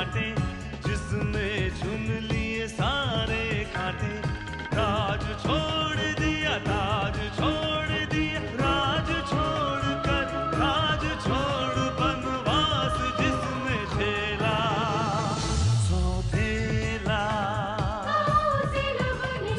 कांटे, जिसने चुन लिए सारे कांटे। राज छोड़ दिया, ताज छोड़ दिया, राज छोड़ कर राज छोड़ बनवास जिसने झेला। सौतेला सौतेला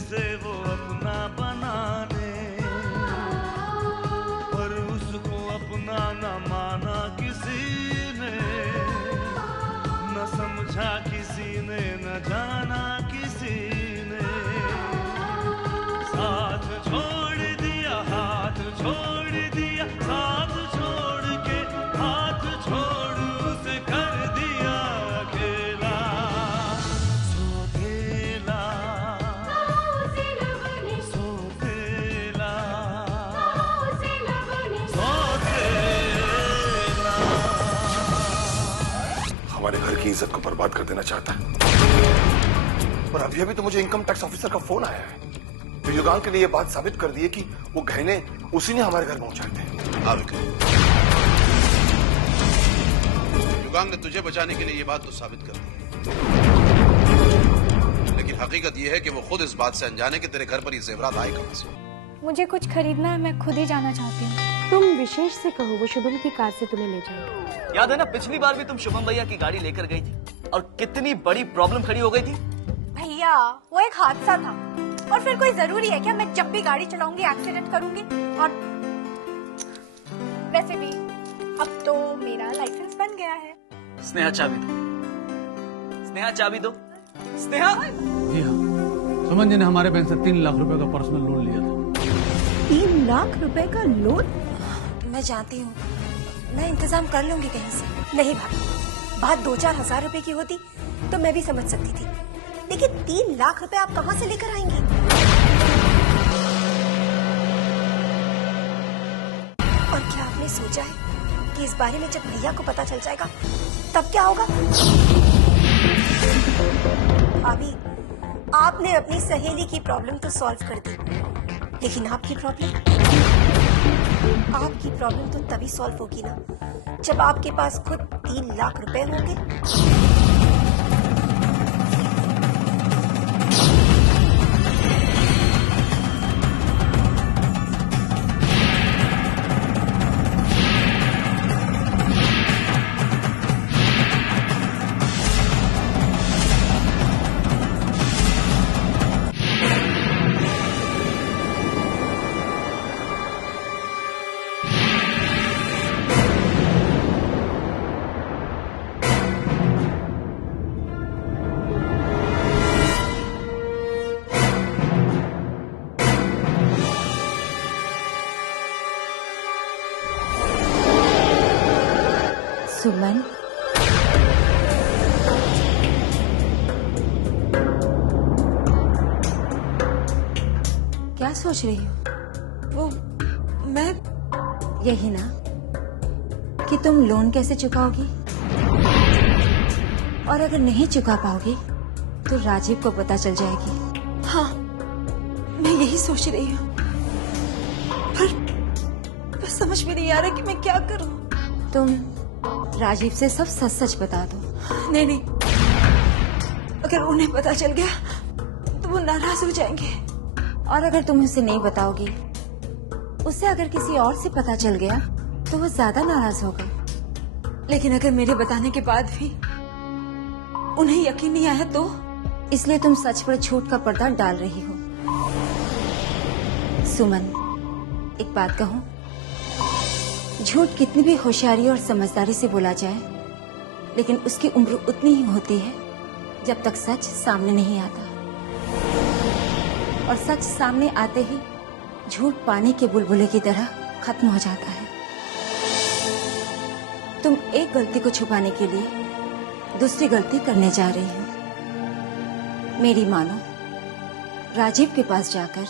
से वो अपना बनाने, पर उसको अपना न माना किसी ने, न समझा किसी ने, न जाना किसी ने। साथ छोड़ दिया, हाथ छोड़ दिया, साथ छोड़ के हाथ छोड़ उसे कर दिया अकेला। सौतेला हमारे घर की इज्जत को बर्बाद कर देना चाहता है। और अभी अभी तो मुझे इनकम टैक्स ऑफिसर का फोन आया है, तो युगांग के लिए ये बात साबित कर दी है कि वो गहने उसी ने हमारे घर पहुंचाए थे। हाँ विक्रम, युगांग ने तुझे बचाने के लिए ये बात तो साबित कर दी है, लेकिन हकीकत ये है कि वो खुद इस बात से अनजान है कि तेरे घर पर ये जेवरात आए कहां से। मुझे कुछ खरीदना है, मैं खुद ही जाना चाहती हूँ। तुम विशेष से कहो, वो शुभम की कार से तुम्हें ले जाए। याद है ना, पिछली बार भी तुम शुभम भैया की गाड़ी लेकर गई थी और कितनी बड़ी प्रॉब्लम खड़ी हो गई थी। भैया वो एक हादसा था, और फिर कोई जरूरी है क्या मैं जब भी गाड़ी चलाऊंगी एक्सीडेंट करूंगी? और वैसे भी अब तो मेरा लाइसेंस बन गया है। स्नेहा चाबी दो, स्नेहा चाबी दो, स्नेहा। जी हाँ, सुमन जी ने हमारे बैंक से 3 लाख रुपए का पर्सनल लोन लिया था। 3 लाख रुपए का लोन? मैं जानती हूँ, मैं इंतजाम कर लूंगी कहीं से। नहीं भाभी, बात 2-4 हजार रुपए की होती तो मैं भी समझ सकती थी, लेकिन 3 लाख रुपए आप कहाँ से लेकर आएंगी? और क्या आपने सोचा है कि इस बारे में जब भैया को पता चल जाएगा तब क्या होगा? भाभी, आपने अपनी सहेली की प्रॉब्लम तो सॉल्व कर दी, लेकिन आपकी प्रॉब्लम तो तभी सॉल्व होगी ना जब आपके पास खुद 3 लाख रुपए होंगे। सुमन, क्या सोच रही हो? वो मैं यही ना कि तुम लोन कैसे चुकाओगी, और अगर नहीं चुका पाओगी तो राजीव को पता चल जाएगी। हाँ, मैं यही सोच रही हूँ, पर समझ में नहीं आ रहा कि मैं क्या करूँ। तुम राजीव से सब सच सच बता दो। नहीं, अगर उन्हें पता चल गया तो वो नाराज हो जाएंगे। और अगर तुम उसे नहीं बताओगी, उसे अगर किसी और से पता चल गया तो वो ज्यादा नाराज होगा। लेकिन अगर मेरे बताने के बाद भी उन्हें यकीन नहीं आया तो? इसलिए तुम सच पर झूठ का पर्दा डाल रही हो। सुमन, एक बात कहूं, झूठ कितनी भी होशियारी और समझदारी से बोला जाए, लेकिन उसकी उम्र उतनी ही होती है जब तक सच सामने नहीं आता। और सच सामने आते ही झूठ पानी के बुलबुले की तरह खत्म हो जाता है। तुम एक गलती को छुपाने के लिए दूसरी गलती करने जा रही हूँ। मेरी मानो, राजीव के पास जाकर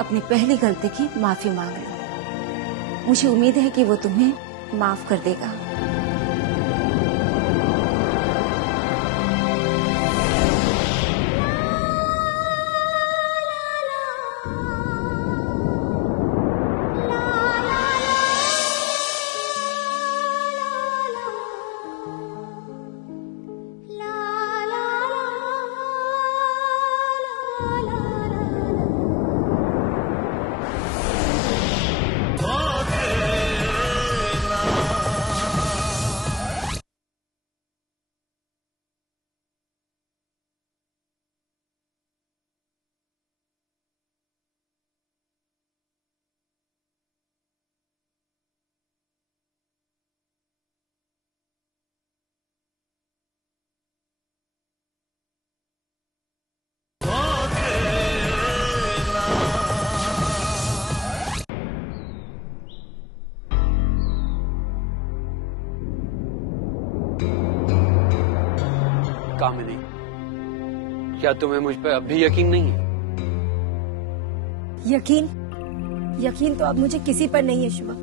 अपनी पहली गलती की माफी मांग लो। मुझे उम्मीद है कि वो तुम्हें माफ कर देगा। कामिनी, क्या तुम्हें मुझ पर अब भी यकीन नहीं है? यकीन तो अब मुझे किसी पर नहीं है शुभम,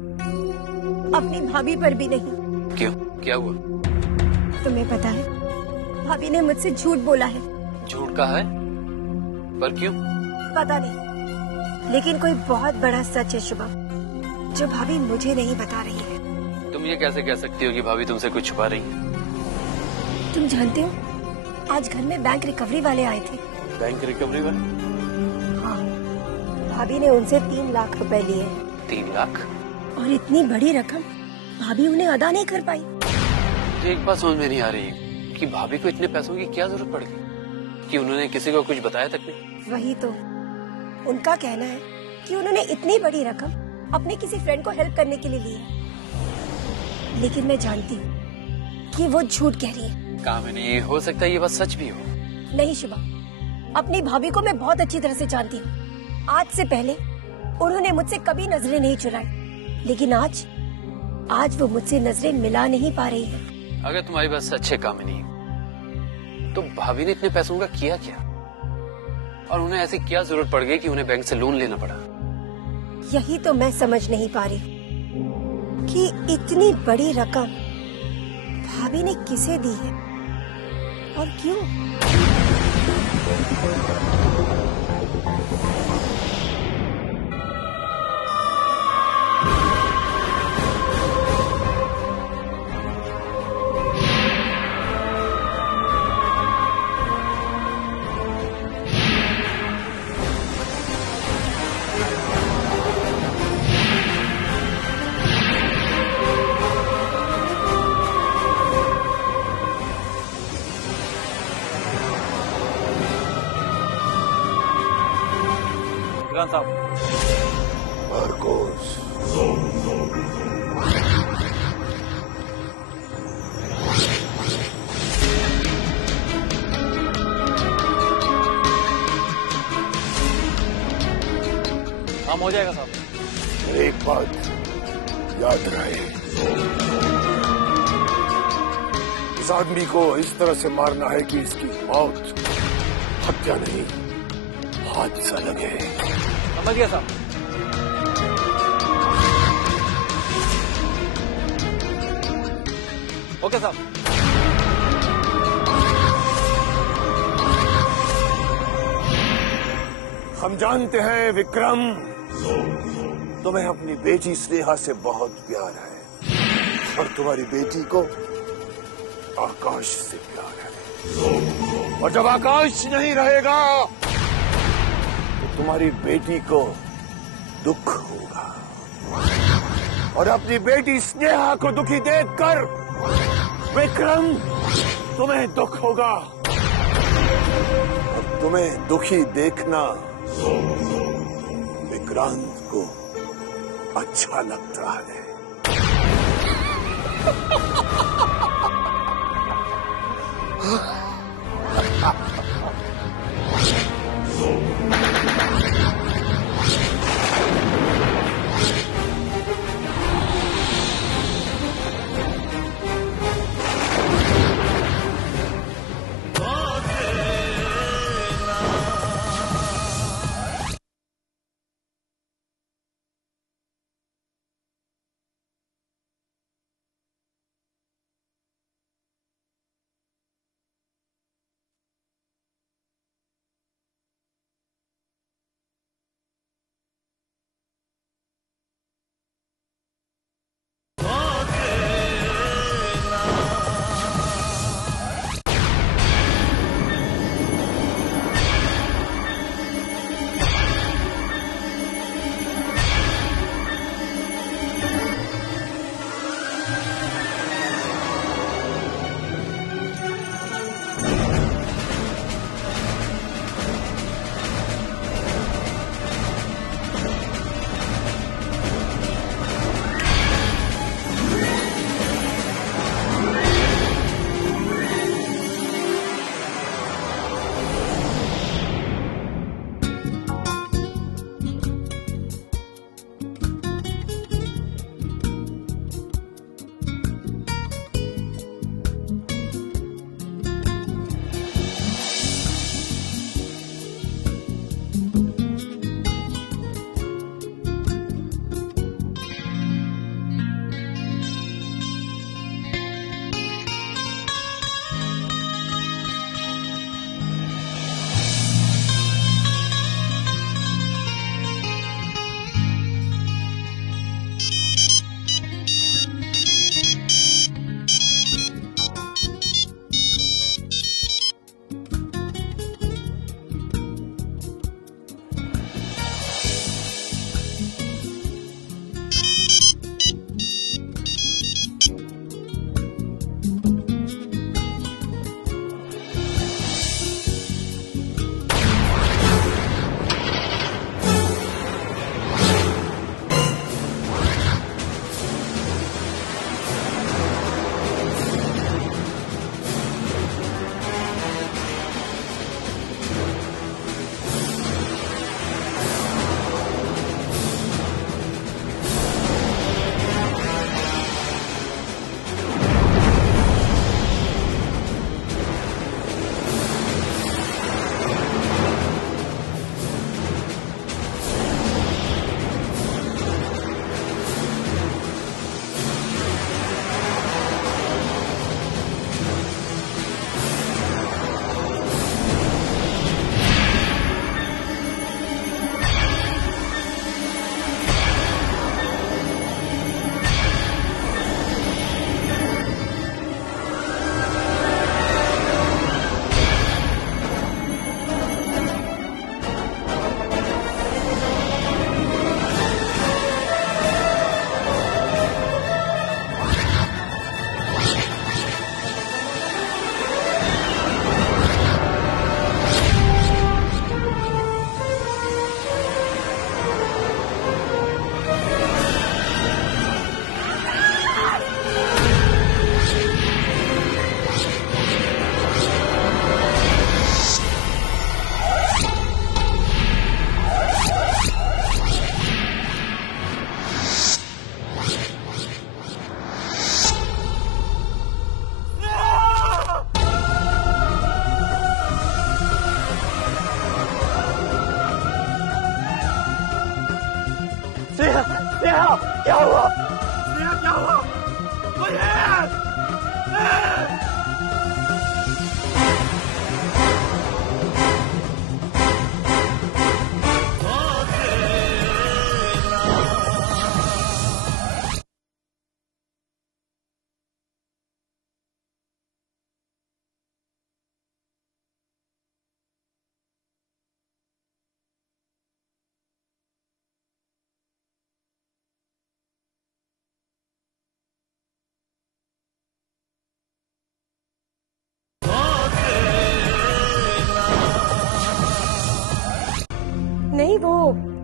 अपनी भाभी पर भी नहीं। क्यों? क्या हुआ? तुम्हें पता है, भाभी ने मुझसे झूठ बोला है। झूठ कहा है? पर क्यों? पता नहीं, लेकिन कोई बहुत बड़ा सच है शुभम, जो भाभी मुझे नहीं बता रही है। तुम ये कैसे कह सकती हो कि भाभी तुमसे कुछ छुपा रही है? तुम जानते हो, आज घर में बैंक रिकवरी वाले आए थे। बैंक रिकवरी वाले? हाँ, भाभी ने उनसे 3 लाख रुपए लिए। 3 लाख? और इतनी बड़ी रकम भाभी उन्हें अदा नहीं कर पाई। मुझे एक बात समझ में नहीं आ रही कि भाभी को इतने पैसों की क्या जरूरत पड़ गई कि उन्होंने किसी को कुछ बताया तक नहीं। वही तो, उनका कहना है कि उन्होंने इतनी बड़ी रकम अपने किसी फ्रेंड को हेल्प करने के लिए ली है, लेकिन मैं जानती हूँ कि वो झूठ कह रही है। कामिनी, हो सकता है ये बात सच भी हो। नहीं शुभा, अपनी भाभी को मैं बहुत अच्छी तरह से जानती हूँ। आज से पहले उन्होंने मुझसे कभी नजरें नहीं चुराई, लेकिन आज वो मुझसे नजरें मिला नहीं पा रही है। अगर तुम्हारी बात सच है कामिनी, तो भाभी ने इतने पैसों का किया क्या? और उन्हें ऐसी क्या जरूरत पड़ गई कि उन्हें बैंक से लोन लेना पड़ा? यही तो मैं समझ नहीं पा रही कि इतनी बड़ी रकम भाभी ने किसे दी है और क्यों? मार्कोस, काम हो जाएगा साहब। मेरी एक बात याद रहे, इस आदमी को इस तरह से मारना है कि इसकी मौत हत्या नहीं, हादसा लगे। समझ गया साहब। ओके साहब। हम जानते हैं विक्रम, तुम्हें अपनी बेटी स्नेहा से बहुत प्यार है और तुम्हारी बेटी को आकाश से प्यार है, और जब आकाश नहीं रहेगा तो तुम्हारी बेटी को दुख होगा, और अपनी बेटी स्नेहा को दुखी देखकर विक्रम तुम्हें दुख होगा, और तुम्हें दुखी देखना विक्रांत को अच्छा लगता है।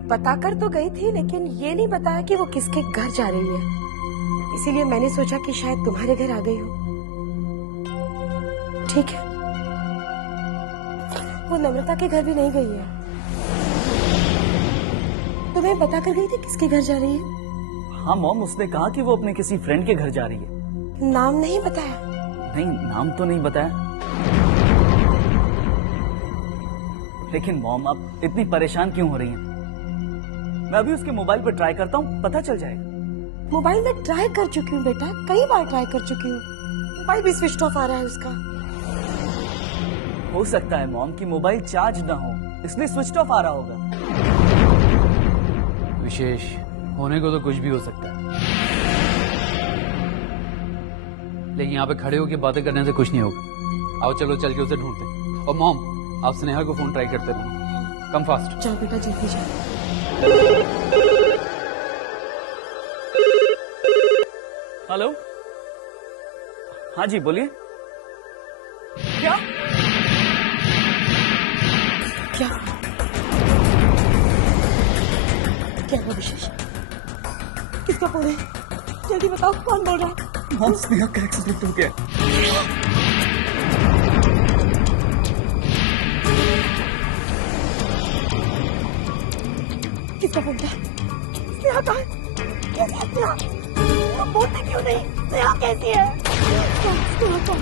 बताकर तो गई थी, लेकिन ये नहीं बताया कि वो किसके घर जा रही है। इसीलिए मैंने सोचा कि शायद तुम्हारे घर आ गई हो। ठीक है, वो नम्रता के घर भी नहीं गई है। तुम्हें बताकर गई थी किसके घर जा रही है? हाँ मॉम, उसने कहा कि वो अपने किसी फ्रेंड के घर जा रही है। नाम नहीं बताया? नहीं, नाम तो नहीं बताया। लेकिन मॉम, आप इतनी परेशान क्यों हो रही हैं? मैं अभी उसके मोबाइल पर ट्राई करता हूँ, पता चल जाएगा। मोबाइल में ट्राई कर चुकी हूँ बेटा, कई बार ट्राई कर चुकी हूँ। मोबाइल भी स्विच ऑफ आ रहा है उसका। हो सकता है मॉम कि मोबाइल चार्ज ना हो, इसलिए स्विच ऑफ आ रहा होगा। विशेष होने को तो कुछ भी हो सकता है, लेकिन यहाँ पे खड़े होकर बातें करने से कुछ नहीं होगा। आओ चलो चल के उसे ढूंढते हैं। और मॉम, आप स्नेहा को फोन ट्राई करते रहना। Come fast. चल बेटा, जल्दी जाओ। हेलो, हाँ जी बोलिए। क्या? क्या क्या हुआ विशेष? किसका फोन है? जल्दी बताओ, कौन बोल रहा है? मॉम, स्नेहा का एक्सीडेंट हो गया। किसका फोन था? स्नेहा कहाँ है? कैसी है स्नेहा? आप बोलते क्यों नहीं? स्नेहा कैसी है? स्नेहा कौन?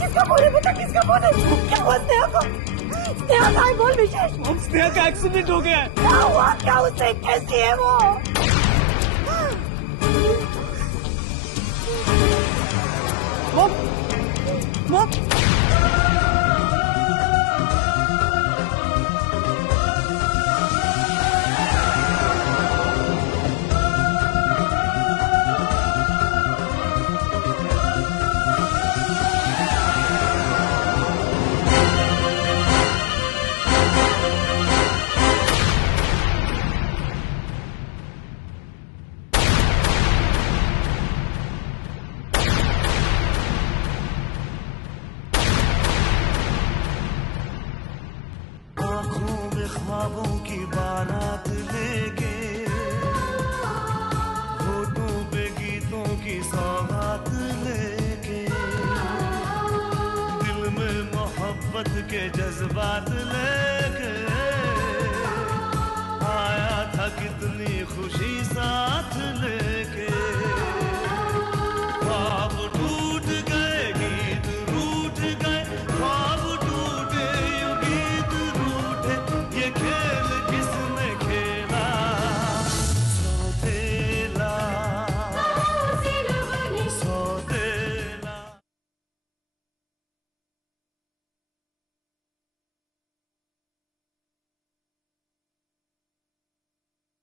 किसका फोन है बेटा? किसका फोन है? क्या हुआ स्नेहा को? स्नेहा कहाँ है? बोल विशेष। मॉम, स्नेहा का एक्सीडेंट हो गया है। क्या हुआ? क्या उसे? कैसी है वो? मॉम, ख्वाबों की बारात लेके, होठों पे गीतों की सौगात लेके, दिल में मोहब्बत के जज्बात लेके आया था कितनी खुशी